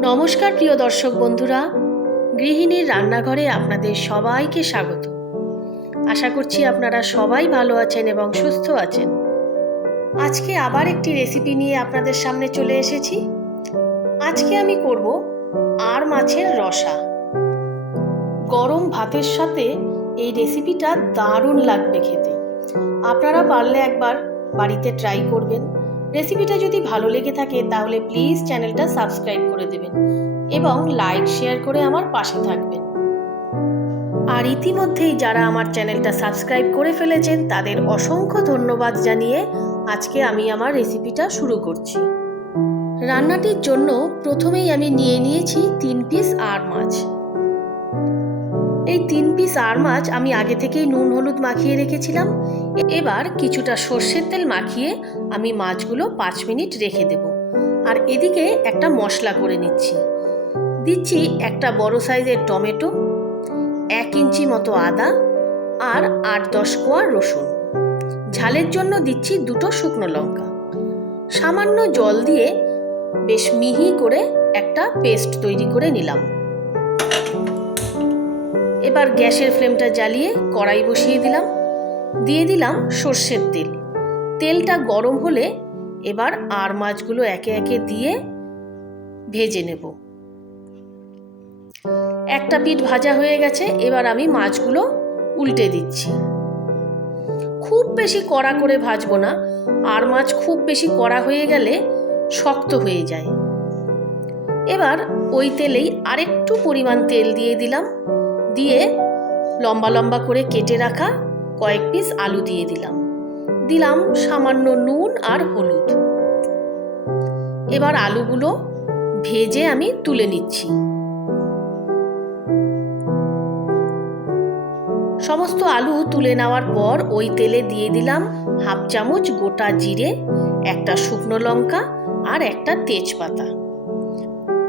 নমস্কার প্রিয় দর্শক বন্ধুরা, গৃহিণীর রান্নাঘরে আপনাদের সবাইকে স্বাগত। আশা করছি আপনারা সবাই ভালো আছেন এবং সুস্থ আছেন। আজকে আবার একটি রেসিপি নিয়ে আপনাদের সামনে চলে এসেছি। আজকে আমি করব আর মাছের রসা। গরম ভাতের সাথে এই রেসিপিটা দারুণ লাগবে খেতে। আপনারা পারলে একবার বাড়িতে ট্রাই করবেন। রেসিপিটা যদি ভালো লেগে থাকে, তাহলে প্লিজ চ্যানেলটা সাবস্ক্রাইব করে দেবেন এবং লাইক, শেয়ার করে আমার পাশে থাকবেন। আর ইতিমধ্যেই যারা আমার চ্যানেলটা সাবস্ক্রাইব করে ফেলেছেন, তাদের অসংখ্য ধন্যবাদ জানিয়ে আজকে আমি আমার রেসিপিটা শুরু করছি। রান্নাটির জন্য প্রথমেই আমি নিয়ে নিয়েছি তিন পিস আর মাছ। এই তিন পিস আর মাছ আমি আগে থেকেই নুন, হলুদ মাখিয়ে রেখেছিলাম। এবার কিছুটা সর্ষের তেল মাখিয়ে আমি মাছগুলো পাঁচ মিনিট রেখে দেব। আর এদিকে একটা মশলা করে নিচ্ছি। দিচ্ছি একটা বড় সাইজের টমেটো, এক ইঞ্চি মতো আদা আর আট দশ কোয়া রসুন। ঝালের জন্য দিচ্ছি দুটো শুকনো লঙ্কা। সামান্য জল দিয়ে বেশ মিহি করে একটা পেস্ট তৈরি করে নিলাম। এবার গ্যাসের ফ্লেমটা জ্বালিয়ে কড়াই বসিয়ে দিলাম। দিয়ে দিলাম সর্ষের তেল। তেলটা গরম হলে এবার আর মাছগুলো একে একে দিয়ে ভেজে নেব। একটা পিঠ ভাজা হয়ে গেছে, এবার আমি মাছগুলো উল্টে দিচ্ছি। খুব বেশি কড়া করে ভাজবো না, আর মাছ খুব বেশি কড়া হয়ে গেলে শক্ত হয়ে যায়। এবার ওই তেলেই আরেকটু পরিমাণ তেল দিয়ে দিলাম। দিয়ে লম্বা লম্বা করে কেটে রাখা কয়েক পিস আলু দিয়ে দিলাম। দিলাম সামান্য নুন আর হলুদ। এবার আলুগুলো ভেজে আমি তুলে নিচ্ছি। সমস্ত আলু তুলে নেওয়ার পর ওই তেলে দিয়ে দিলাম হাফ চামচ গোটা জিরে, একটা শুকনো লঙ্কা আর একটা তেজপাতা।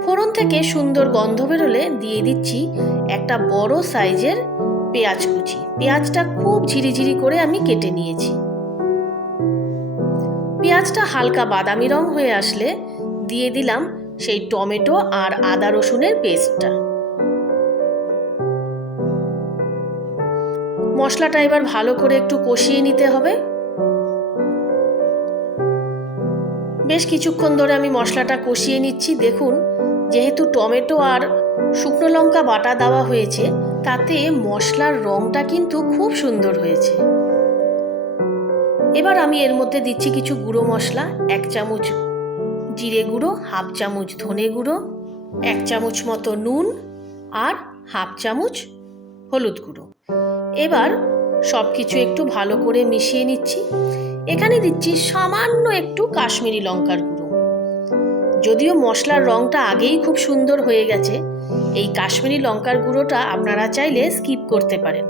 ফোড়ন থেকে সুন্দর গন্ধ বেরোলে দিয়ে দিচ্ছি একটা বড় সাইজের পেঁয়াজ কুচি। পেঁয়াজটা খুব ঝিরিঝিরি করে আমি কেটে নিয়েছি। পেঁয়াজটা হালকা বাদামি রং হয়ে আসলে দিয়ে দিলাম সেই টমেটো আর আদা রসুনের পেস্টটা। মশলাটা এবার ভালো করে একটু কষিয়ে নিতে হবে। বেশ কিছুক্ষণ ধরে আমি মশলাটা কষিয়ে নিচ্ছি। দেখুন যেহেতু টমেটো আর শুকনো লঙ্কা বাটা দেওয়া হয়েছে, তাতে মশলার রঙটা কিন্তু খুব সুন্দর হয়েছে। এবার আমি এর মধ্যে দিচ্ছি কিছু গুঁড়ো মশলা, এক চামচ জিরে গুঁড়ো, হাফ চামচ ধনে গুঁড়ো, এক চামচ মতো নুন আর হাফ চামচ হলুদ গুঁড়ো। এবার সব কিছু একটু ভালো করে মিশিয়ে নিচ্ছি। এখানে দিচ্ছি সামান্য একটু কাশ্মীরি লঙ্কার গুঁড়ো। যদিও মশলার রঙটা আগেই খুব সুন্দর হয়ে গেছে, এই কাশ্মীরি লঙ্কার গুঁড়োটা আপনারা চাইলে স্কিপ করতে পারেন।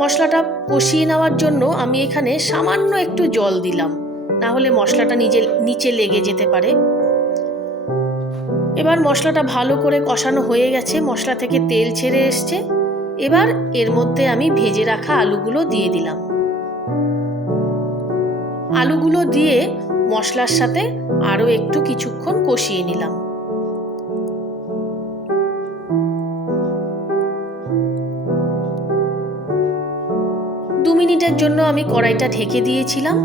মশলাটা কষিয়ে নেওয়ার জন্য আমি এখানে সামান্য একটু জল দিলাম, না হলে মশলাটা নিজে, নিচে লেগে যেতে পারে। এবার মশলাটা ভালো করে কষানো হয়ে গেছে, মশলা থেকে তেল ছেড়ে এসছে। এবার এর মধ্যে আমি ভেজে রাখা আলুগুলো দিয়ে দিলাম। আলুগুলো দিয়ে মশলার সাথে আরও একটু কিছুক্ষণ কষিয়ে নিলাম। দু মিনিটের জন্য আমি কড়াইটা ঢেকে দিয়েছিলাম।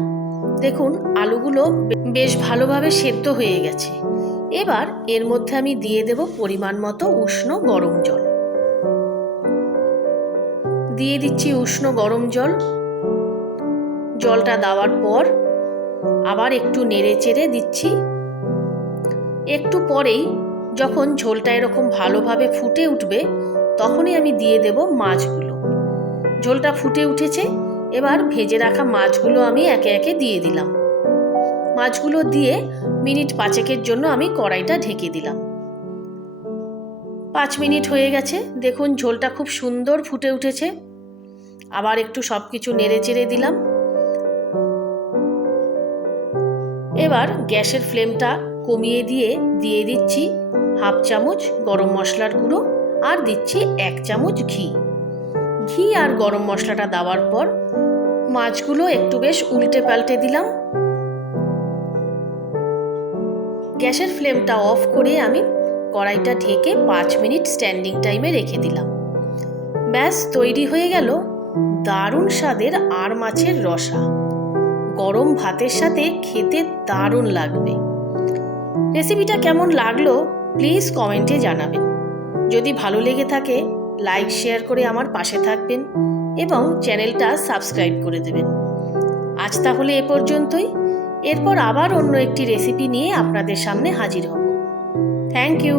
দেখুন, আলুগুলো বেশ ভালোভাবে সেদ্ধ হয়ে গেছে। এবার এর মধ্যে আমি দিয়ে দেব পরিমাণ মতো উষ্ণ গরম জল। দিয়ে দিচ্ছি উষ্ণ গরম জল। জলটা দেওয়ার পর আবার একটু নেড়ে চেড়ে দিচ্ছি। একটু পরেই যখন ঝোলটা এরকম ভালোভাবে ফুটে উঠবে, তখনই আমি দিয়ে দেব মাছগুলো। ঝোলটা ফুটে উঠেছে, এবার ভেজে রাখা মাছগুলো আমি একে একে দিয়ে দিলাম। মাছগুলো দিয়ে মিনিট পাঁচেকের জন্য আমি কড়াইটা ঢেকে দিলাম। পাঁচ মিনিট হয়ে গেছে, দেখুন ঝোলটা খুব সুন্দর ফুটে উঠেছে। আবার একটু সব কিছু নেড়ে চেড়ে দিলাম। এবার গ্যাসের ফ্লেমটা কমিয়ে দিয়ে দিয়ে দিচ্ছি হাফ চামচ গরম মশলার গুঁড়ো আর দিচ্ছি এক চামচ ঘি। ঘি আর গরম মশলাটা দেওয়ার পর মাছগুলো একটু বেশ উল্টে পাল্টে দিলাম। গ্যাসের ফ্লেমটা অফ করে আমি কড়াইটা ঢেকে পাঁচ মিনিট স্ট্যান্ডিং টাইমে রেখে দিলাম। ব্যাস, তৈরি হয়ে গেল দারুণ স্বাদের আর মাছের রসা। গরম ভাতের সাথে খেতে দারুণ লাগবে। রেসিপিটা কেমন লাগল প্লিজ কমেন্টে জানাবেন। যদি ভালো লেগে থাকে লাইক শেয়ার করে আমার পাশে থাকবেন এবং চ্যানেলটা সাবস্ক্রাইব করে দেবেন। আজ তাহলে এ পর্যন্তই। এরপর আবার অন্য একটি রেসিপি নিয়ে আপনাদের সামনে হাজির হব। Thank you